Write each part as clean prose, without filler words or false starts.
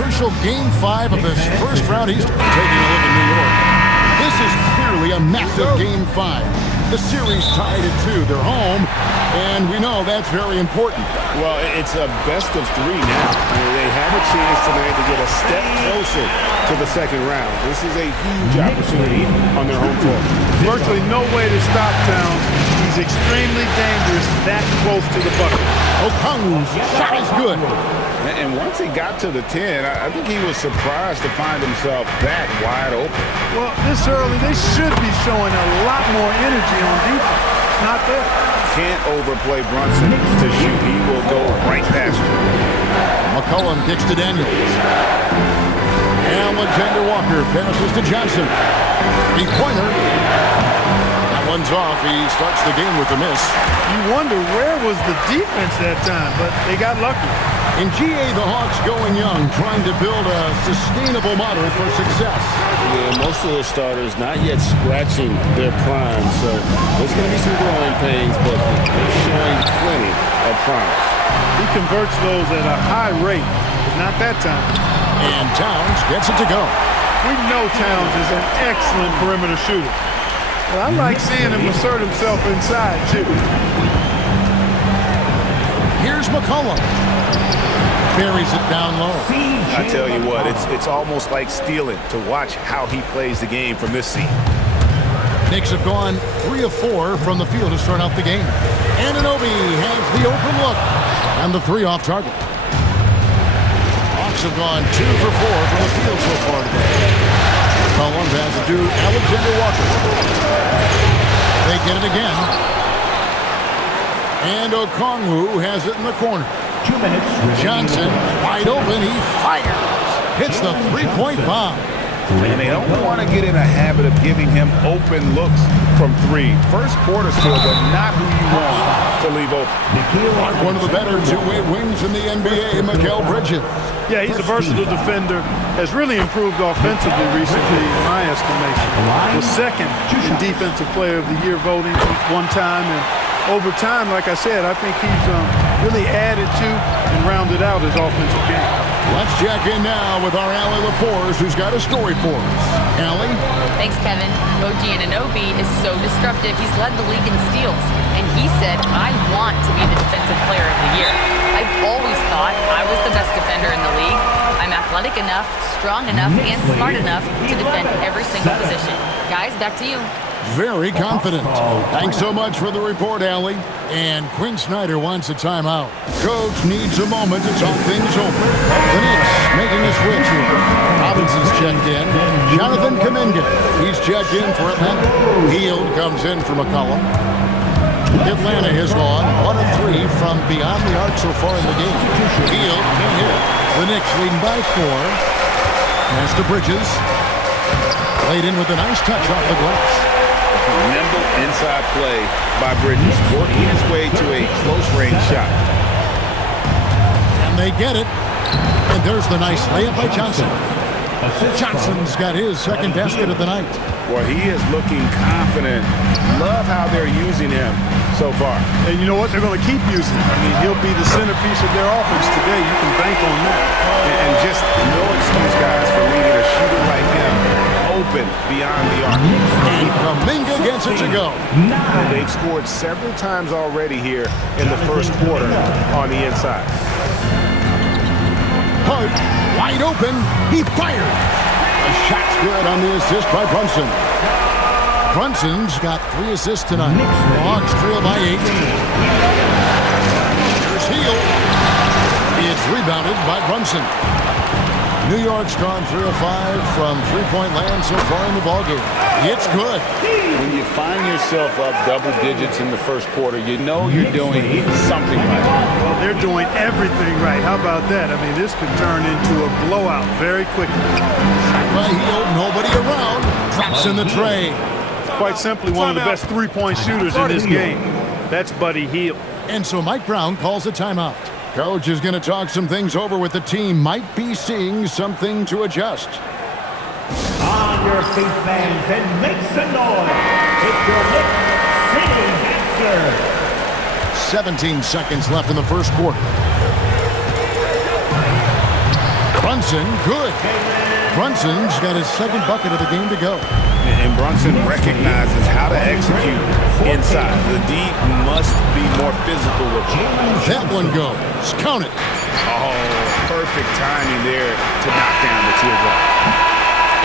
crucial Game 5 of this first round East. Taking a look at New York. This is clearly a massive Game 5. The series tied at 2. They're home, and we know that's very important. Well, it's a best of 3 now. They have a chance tonight to get a step closer to the second round. This is a huge opportunity on their home floor. Virtually no way to stop Towns. He's extremely dangerous that close to the bucket. Okongwu's shot is good. And once he got to the 10, I think he was surprised to find himself that wide open. Well, this early, they should be showing a lot more energy on defense. Not there. Can't overplay Brunson to shoot. He will go right past you. McCollum kicks to Daniels. Alexander Walker passes to Johnson. Three-pointer. That one's off. He starts the game with a miss. You wonder where was the defense that time, but they got lucky. In GA, the Hawks going young, trying to build a sustainable model for success. Yeah, most of the starters not yet scratching their prime, so there's going to be some growing pains, but they're showing plenty of promise. He converts those at a high rate, but not that time. And Towns gets it to go. We know Towns is an excellent perimeter shooter. But I like seeing him assert himself inside, too. Here's McCollum. Buries it down low. I tell you what, it's almost like stealing to watch how he plays the game from this seat. Knicks have gone 3 of 4 from the field to start out the game. Anunoby has the open look. And the 3 off target. Hawks have gone 2 for 4 from the field so far today. McCollum passes to Alexander Walker. They get it again. And Okongwu has it in the corner. 2 minutes. Johnson, wide open, he fires. Hits the three-point bomb. And they don't want to get in a habit of giving him open looks from 3. First quarter still, but not who you want to leave open. One of the better two-way wings in the NBA, Mikal Bridges. Yeah, he's a versatile defender. Has really improved offensively recently, in my estimation. Was second in Defensive Player of the Year voting one time, and over time, like I said, I think he's really added to and rounded out his offensive game. Let's check in now with our Allie LaForce, who's got a story for us. Allie? Thanks, Kevin. OG Anunoby is so disruptive. He's led the league in steals. And he said, I want to be the Defensive Player of the Year. I've always thought I was the best defender in the league. I'm athletic enough, strong enough, and smart enough to defend every single position. Guys, back to you. Very confident. Thanks so much for the report, Allie. And Quinn Snyder wants a timeout. Coach needs a moment to talk things over. The Knicks making a switch here. Robinson's checked in. Jonathan Kuminga, he's checked in for Atlanta. Hield comes in for McCollum. Atlanta has gone 1 of 3 from beyond the arc so far in the game. Hield can't hit it. The Knicks leading by 4. Pass to Bridges. Played in with a nice touch off the glass. Nimble inside play by Bridges, working his way to a close-range shot. And they get it. And there's the nice layup by Johnson. Johnson's got his second basket of the night. Well, he is looking confident. Love how they're using him so far. And you know what? They're going to keep using him. I mean, he'll be the centerpiece of their offense today. You can bank on that. And just no excuse, guys, for leaving a shooter like him open beyond the arc. And Kuminga gets it to go. They've scored several times already here in the first quarter on the inside. Hart, wide open, he fires. The shot's good on the assist by Brunson. Brunson's got 3 assists tonight. The Hawks trail by 8. Here's Hield. It's rebounded by Brunson. New York's gone 3 of 5 from three-point land so far in the ballgame. It's good. When you find yourself up double digits in the first quarter, you know you're doing something right. Well, they're doing everything right. How about that? I mean, this could turn into a blowout very quickly. By Hield, nobody around. Drops in the tray. Quite simply, one of the best three-point shooters in this game. That's Buddy Hield. And so Mike Brown calls a timeout. Coach is going to talk some things over with the team. Might be seeing something to adjust. On your feet, fans, and make some noise. It's your Knicks City Dancer. 17 seconds left in the first quarter. Brunson, good. Brunson's got his second bucket of the game to go. And Brunson recognizes how to execute inside. The D must be more physical with him. That one goes. Count it. Oh, perfect timing there to knock down the teardrop.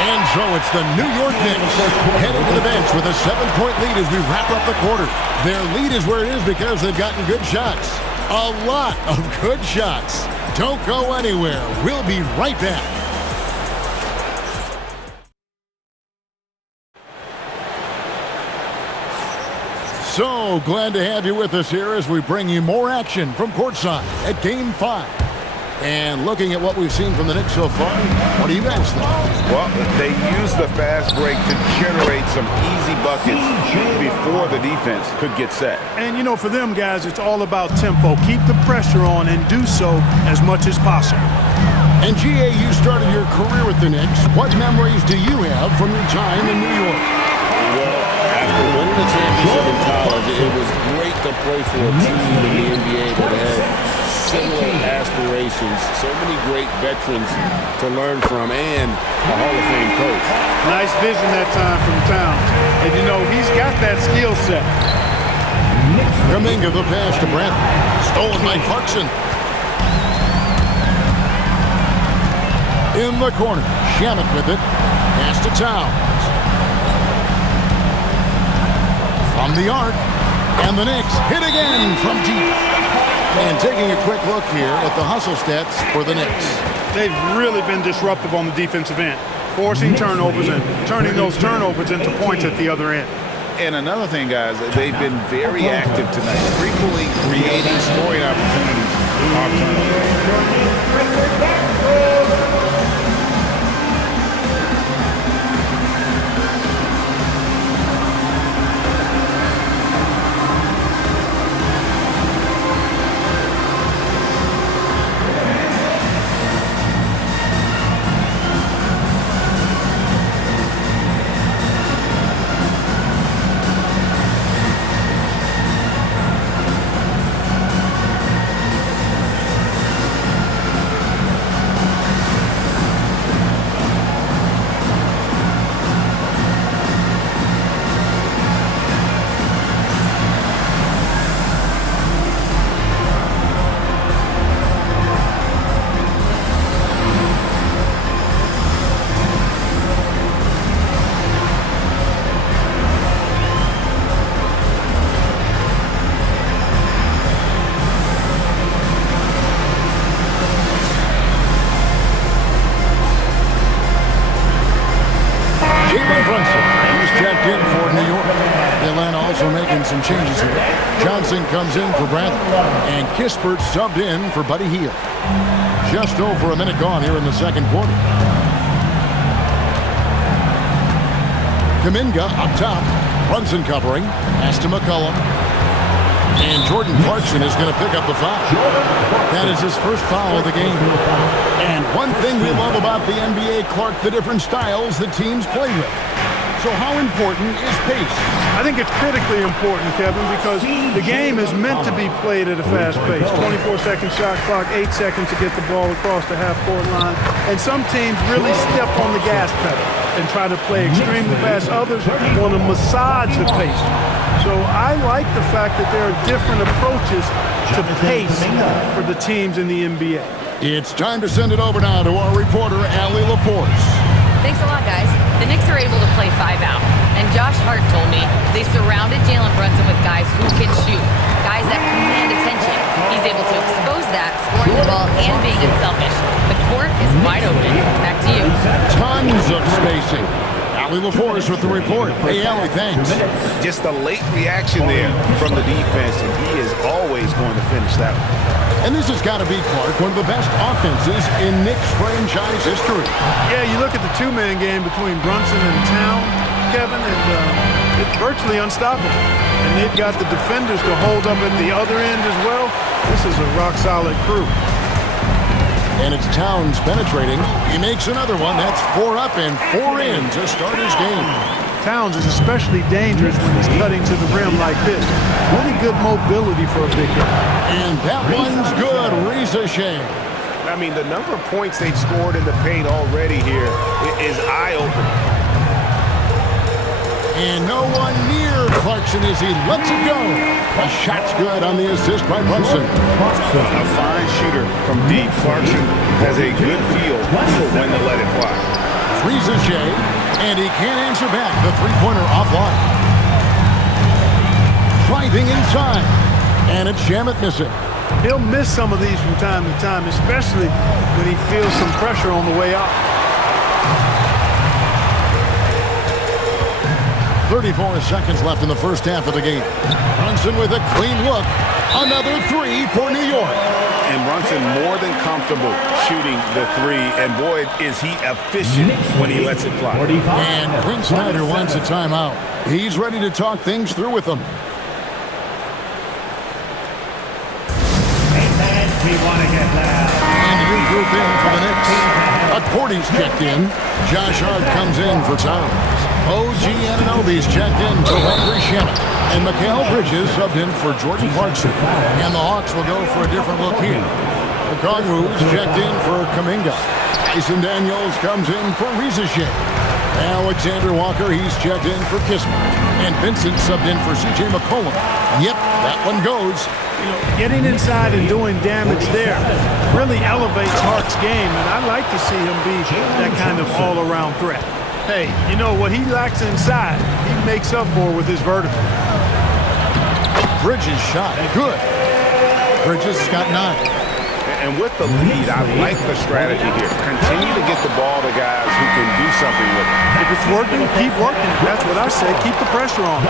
And so it's the New York Knicks heading to the bench with a 7-point lead as we wrap up the quarter. Their lead is where it is because they've gotten good shots. A lot of good shots. Don't go anywhere. We'll be right back. So glad to have you with us here as we bring you more action from courtside at Game 5. And looking at what we've seen from the Knicks so far, what do you guys think? Well, they use the fast break to generate some easy buckets before the defense could get set. And, you know, for them guys, it's all about tempo. Keep the pressure on and do so as much as possible. And G.A., you started your career with the Knicks. What memories do you have from your time in New York? Well, after winning the championship in college, it was great to play for a team in the NBA that had similar aspirations, so many great veterans to learn from, and a Hall of Fame coach. Nice vision that time from Towns. And, you know, he's got that skill set. Kuminga the pass to Brandt. Stolen by Clarkson. In the corner. Shamet with it. Pass to Towns. From the arc. And the Knicks hit again from deep. And taking a quick look here at the hustle stats for the Knicks. They've really been disruptive on the defensive end, forcing turnovers and turning those turnovers into points at the other end. And another thing, guys, they've been very active tonight, frequently creating scoring opportunities off turnovers. Some changes here. Johnson comes in for Bradley, and Kispert subbed in for Buddy Hield. Just over a minute gone here in the second quarter. Kuminga up top. Brunson covering. Pass to McCollum. And Jordan Clarkson is going to pick up the foul. That is his first foul of the game. And one thing we love about the NBA, Clark, the different styles that teams play with. So how important is pace? I think it's critically important, Kevin, because the game is meant to be played at a fast pace. 24-second shot clock, 8 seconds to get the ball across the half-court line. And some teams really step on the gas pedal and try to play extremely fast. Others want to massage the pace. So I like the fact that there are different approaches to pace for the teams in the NBA. It's time to send it over now to our reporter, Allie LaForce. Thanks a lot, guys. The Knicks are able to play 5 out. And Josh Hart told me they surrounded Jalen Brunson with guys who can shoot, guys that command attention. He's able to expose that, scoring the ball and being unselfish. The court is wide open. Back to you. Tons of spacing. Allie LaForce with the report. Hey, Allie, thanks. Just a late reaction there from the defense, and he is always going to finish that one. And this has got to be, Clark, one of the best offenses in Knicks franchise history. Yeah, you look at the two-man game between Brunson and Town, Kevin, and it's virtually unstoppable. And they've got the defenders to hold up at the other end as well. This is a rock-solid crew. And it's Towns penetrating. He makes another one. That's 4 up and 4 in to start his game. Towns is especially dangerous when he's cutting to the rim like this. Really good mobility for a big guy. And that one's good. Reza Shea. I mean, the number of points they've scored in the paint already here is eye-opening. And no one near Clarkson as he lets it go. A shot's good on the assist by Brunson. A fine shooter from deep. Clarkson has a good feel for when to let it fly. Ricochet, and he can't answer back. The three-pointer offline. Driving inside, and it's Shamet missing. He'll miss some of these from time to time, especially when he feels some pressure on the way out. 34 seconds left in the first half of the game. Brunson with a clean look. Another three for New York. And Brunson more than comfortable shooting the three. And boy, is he efficient when he lets it fly. And Quinn Snyder wants a timeout. He's ready to talk things through with them. We want to get that. And a new group in for the Knicks. Accordy's checked in. Josh Hart comes in for Towns. OG Anunoby's checked in for Landry Shamet. And Mikal Bridges subbed in for Jordan Clarkson. And the Hawks will go for a different look here. Okongwu's checked in for Kuminga. Tyson Daniels comes in for Ricochet. Alexander Walker, he's checked in for Kismet. And Vincent subbed in for C.J. McCollum. Yep, that one goes. You know, getting inside and doing damage there really elevates Hart's game, and I like to see him be that kind of all-around threat. Hey, you know, what he lacks inside, he makes up for with his vertical. Bridges shot, good. Bridges has got 9. And with the lead, I like the strategy here. Continue to get the ball to guys who can do something with it. If it's working, keep working. That's what I say. Keep the pressure on.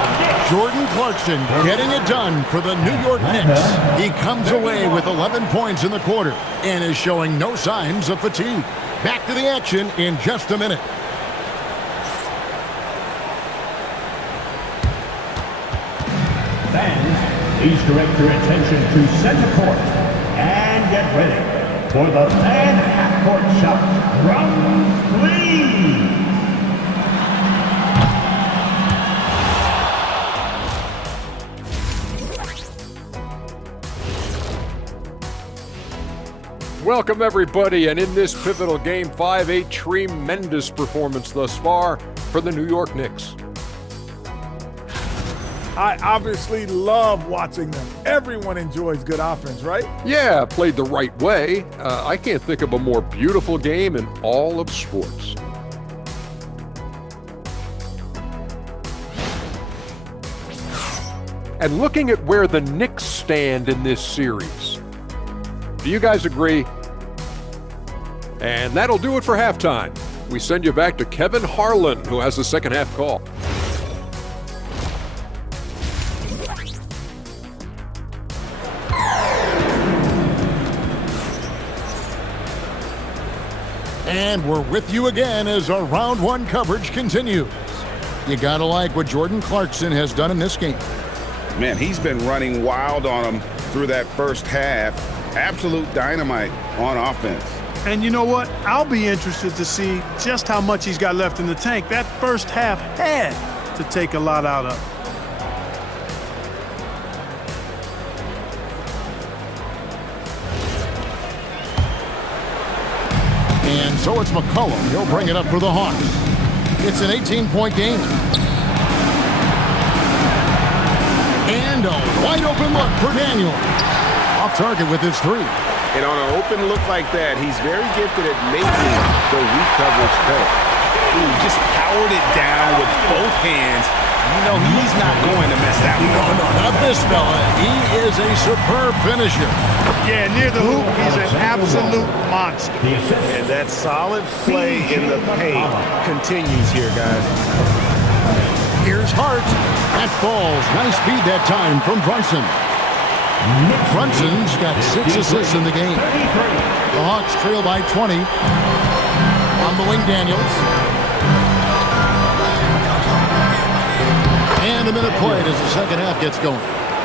Jordan Clarkson getting it done for the New York Knicks. He comes away with 11 points in the quarter and is showing no signs of fatigue. Back to the action in just a minute. Fans, please direct your attention to center court and get ready for the fan half-court shot. Drums, please. Welcome, everybody, and in this pivotal Game 5, a tremendous performance thus far for the New York Knicks. I obviously love watching them. Everyone enjoys good offense, right? Yeah, played the right way. I can't think of a more beautiful game in all of sports. And looking at where the Knicks stand in this series, do you guys agree? And that'll do it for halftime. We send you back to Kevin Harlan, who has the second half call. And we're with you again as our round one coverage continues. You gotta like what Jordan Clarkson has done in this game. Man, he's been running wild on them through that first half. Absolute dynamite on offense. And you know what? I'll be interested to see just how much he's got left in the tank. That first half had to take a lot out of. And so it's McCollum. He'll bring it up for the Hawks. It's an 18-point game. And a wide open look for Daniel. Off target with his three. And on an open look like that, he's very gifted at making the weak coverage pay. Ooh, just powered it down with both hands. You know he's not going to mess that one up. No, not this fella. He is a superb finisher. Yeah, near the hoop, he's an absolute monster. And that solid play in the paint continues here, guys. Here's Hart. That falls. Nice feed that time from Brunson. Brunson's got 6 assists in the game. The Hawks trail by 20. On the wing, Daniels. And a minute played as the second half gets going.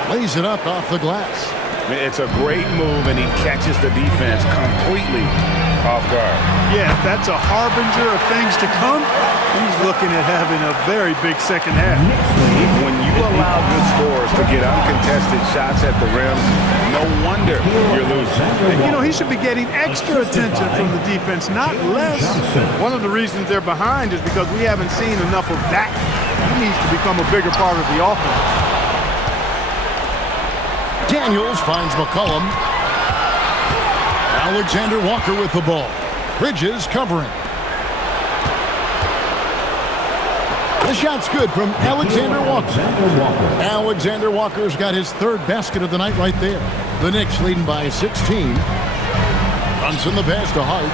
Lays it up off the glass. It's a great move, and he catches the defense completely. off guard. Yeah, if that's a harbinger of things to come, he's looking at having a very big second half. When you allow good scorers to get uncontested shots at the rim, no wonder you're losing. And, you know, he should be getting extra attention from the defense, not less. One of the reasons they're behind is because we haven't seen enough of that. He needs to become a bigger part of the offense. Daniels finds McCollum. Alexander Walker with the ball. Bridges covering. The shot's good from Alexander Walker. Alexander Walker's got his third basket of the night right there. The Knicks leading by 16. Brunson the pass to Hart.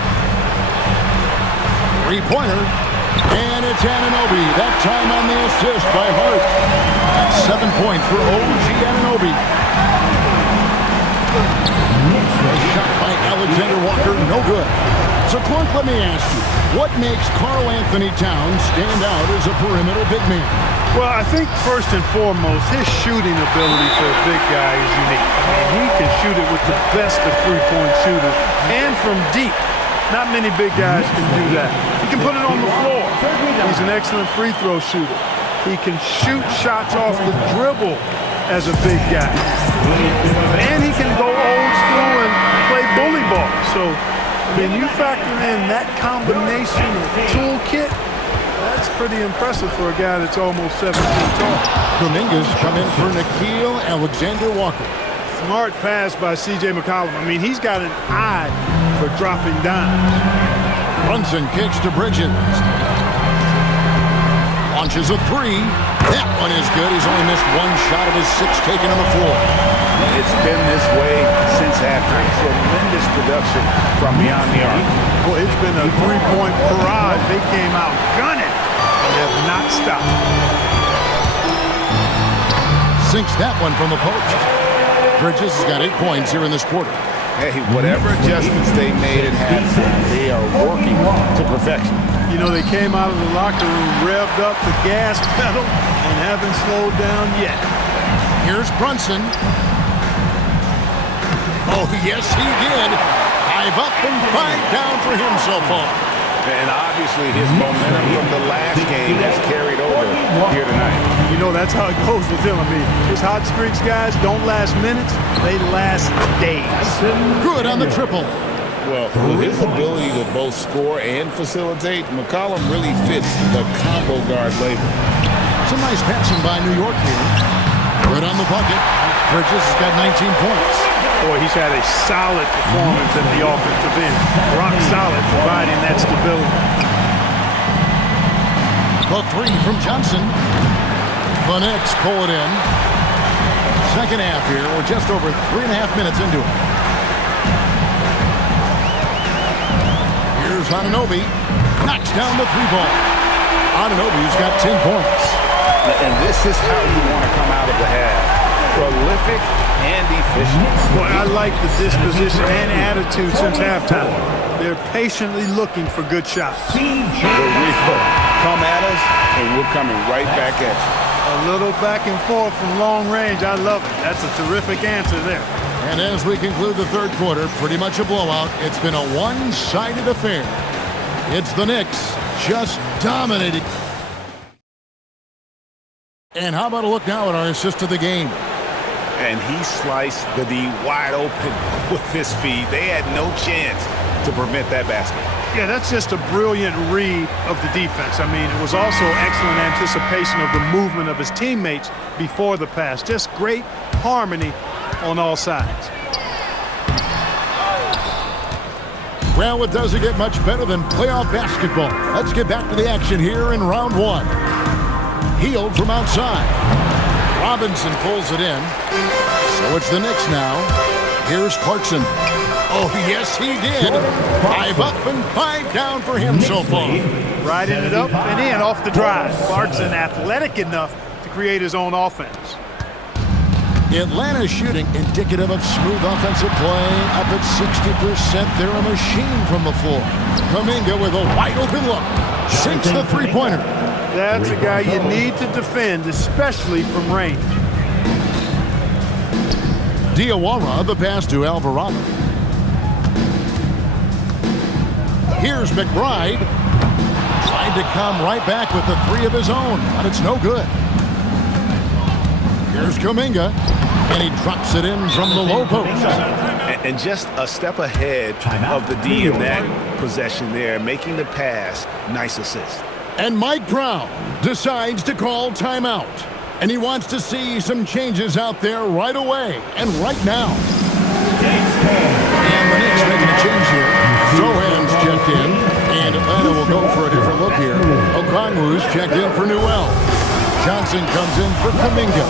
Three-pointer. And it's Anunoby. That time on the assist by Hart. That's 7 points for OG Anunoby. Shot by Alexander Walker, no good. So, Clark, let me ask you, what makes Karl Anthony Towns stand out as a perimeter big man? Well, I think first and foremost, his shooting ability for a big guy is unique. He can shoot it with the best of three-point shooters and from deep. Not many big guys can do that. He can put it on the floor. He's an excellent free throw shooter. He can shoot shots off the dribble as a big guy. And he can go old school and play bully ball. So when you factor in that combination of toolkit, that's pretty impressive for a guy that's almost 7 feet tall. Dominguez come in for Nickeil Alexander-Walker. Smart pass by C.J. McCollum. I mean, he's got an eye for dropping dimes. Brunson kicks to Bridges. Launches a three. That one is good. He's only missed one shot of his 6 taken on the floor. It's been this way since halftime. Tremendous production from beyond the arc. Boy, it's been a three-point barrage. They came out gunning and have not stopped. Sinks that one from the post. Bridges has got 8 points here in this quarter. Hey, whatever adjustments they made at halftime, they are working to perfection. You know, they came out of the locker room, revved up the gas pedal, and haven't slowed down yet. Here's Brunson. Oh, yes, he did. 5 up and 5 down for him so far. And obviously his momentum from the last game has carried over here tonight. You know, that's how it goes with him. I mean, his hot streaks, guys, don't last minutes. They last days. Good on the triple. Well, with his ability to both score and facilitate, McCollum really fits the combo guard label. Some nice passing by New York here. Good on the bucket. Bridges has got 19 points. Boy, he's had a solid performance at the offensive end. Rock solid, providing that stability. The three from Johnson. The Knicks pull it in. Second half here. We're just over 3.5 minutes into it. Here's Anunoby. Knocks down the 3-ball. Anunoby's got 10 points. And this is how you want to come out of the half. Prolific and efficient. Boy, I like the disposition and attitude since halftime. They're patiently looking for good shots. The real come at us, and we're coming right back at you. A little back and forth from long range. I love it. That's a terrific answer there. And as we conclude the third quarter, pretty much a blowout. It's been a one-sided affair. It's the Knicks just dominating. And how about a look now at our assist of the game? And he sliced the D wide open with his feet. They had no chance to prevent that basket. Yeah, that's just a brilliant read of the defense. I mean, it was also excellent anticipation of the movement of his teammates before the pass. Just great harmony on all sides. Well, it doesn't get much better than playoff basketball. Let's get back to the action here in round one. Healed from outside. Robinson pulls it in. So it's the Knicks now. Here's Clarkson. Oh, yes, he did. 5 up and 5 down for him so far. Riding it up and in off the drive. Clarkson athletic enough to create his own offense. Atlanta's shooting indicative of smooth offensive play. Up at 60%. They're a machine from the floor. Kuminga with a wide open look. Sinks the three-pointer. That's a guy you need to defend, especially from range. Diawara, the pass to Alvarado. Here's McBride. Tried to come right back with the three of his own, but it's no good. Here's Kuminga, and he drops it in from the low post. And just a step ahead of the D in that possession there, making the pass. Nice assist. And Mike Brown decides to call timeout. And he wants to see some changes out there right away and right now. And the Knicks making a change here. Sohan's checked in, and Atlanta will go for a different look here. Okongwu's checked in for Newell. Johnson comes in for Kuminga.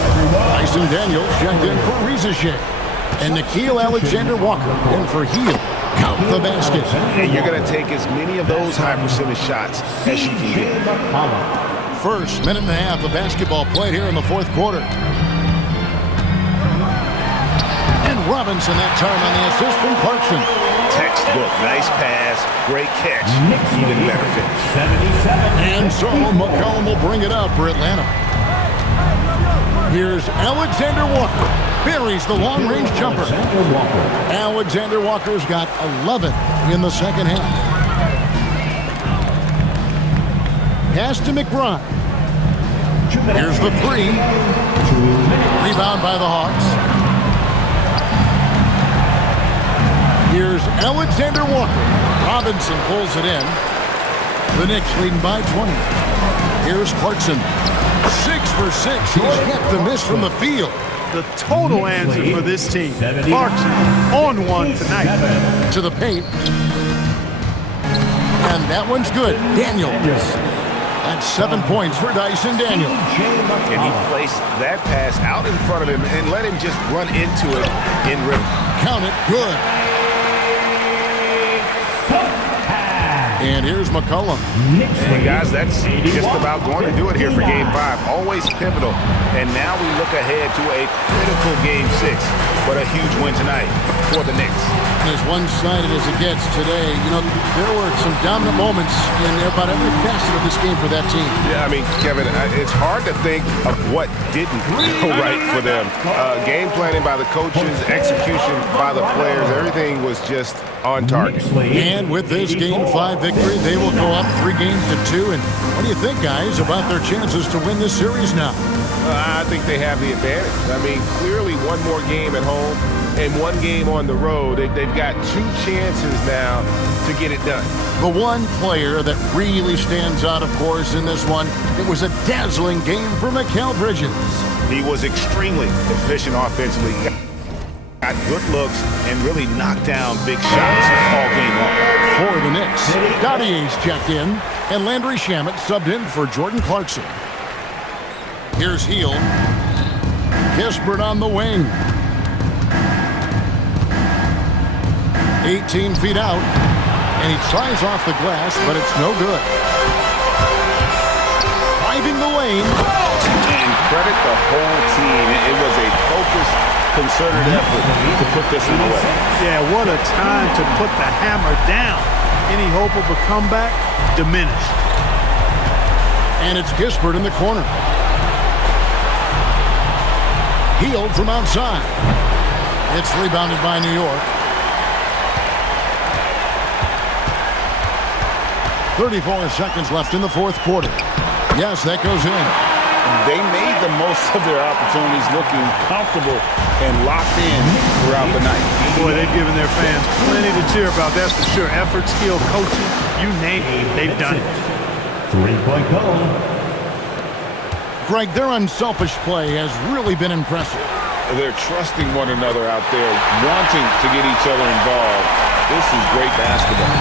Tyson Daniels checked in for Rizachet. And Nickeil Alexander-Walker in for Hield. Count the basket. And you're going to take as many of those high percentage shots as you can get. First minute and a half of basketball played here in the fourth quarter. And Robinson that time on the assist from Clarkson. Textbook, nice pass, great catch, even better finish. And so McCollum will bring it up for Atlanta. Here's Alexander Walker. Buries the long-range jumper. Alexander Walker's got 11 in the second half. Pass to McBride. Here's the three. Rebound by the Hawks. Here's Alexander Walker. Robinson pulls it in. The Knicks leading by 20. Here's Clarkson. 6 for 6. He's hit the miss from the field. The total answer for this team. Clarkson on one tonight. To the paint. And that one's good. Daniels. That's 7 points for Dyson Daniels. And he placed that pass out in front of him and let him just run into it in rhythm. Count it. Good. And here's McCollum. And guys, that's just about going to do it here for Game 5. Always pivotal. And now we look ahead to a critical Game 6. But a huge win tonight for the Knicks. And as one-sided as it gets today, you know, there were some dominant moments in about every facet of this game for that team. Yeah, I mean, Kevin, it's hard to think of what didn't go right for them. Game planning by the coaches, execution by the players, everything was just on target. And with this Game 5 victory, they will go up 3-2. And what do you think, guys, about their chances to win this series now? I think they have the advantage. I mean, clearly one more game at home and one game on the road. They've got 2 chances now to get it done. The one player that really stands out, of course, in this one, it was a dazzling game for Mikal Bridges. He was extremely efficient offensively. Got good looks and really knocked down big shots all game long. For the Knicks, Dottier's checked in, and Landry Shamet subbed in for Jordan Clarkson. Here's Hield. Kispert on the wing. 18 feet out, and he tries off the glass, but it's no good. Driving the lane. And credit the whole team. It was a focused, concerted effort to put this in the way. Yeah, what a time to put the hammer down. Any hope of a comeback diminished. And it's Kispert in the corner. Hield from outside. It's rebounded by New York. 34 seconds left in the fourth quarter. Yes, that goes in. They made the most of their opportunities, looking comfortable and locked in throughout the night. Boy, they've given their fans plenty to cheer about, that's for sure. Effort, skill, coaching, you name it, they've done it. 3-point goal. Greg, their unselfish play has really been impressive. They're trusting one another out there, wanting to get each other involved. This is great basketball.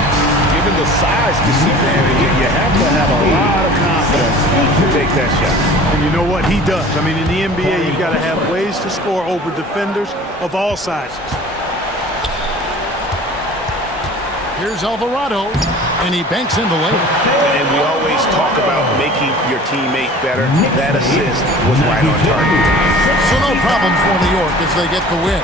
Given the size disadvantage, you have to have a lot of confidence to take that shot. And you know what? He does. I mean, in the NBA, you've got to have ways to score over defenders of all sizes. Here's Alvarado, and he banks in the lane. And we always talk about making your teammate better. That assist was right on target. So no problem for New York as they get the win.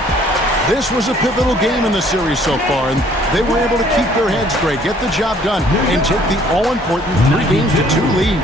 This was a pivotal game in the series so far, and they were able to keep their heads straight, get the job done, and take the all-important 3-2 lead.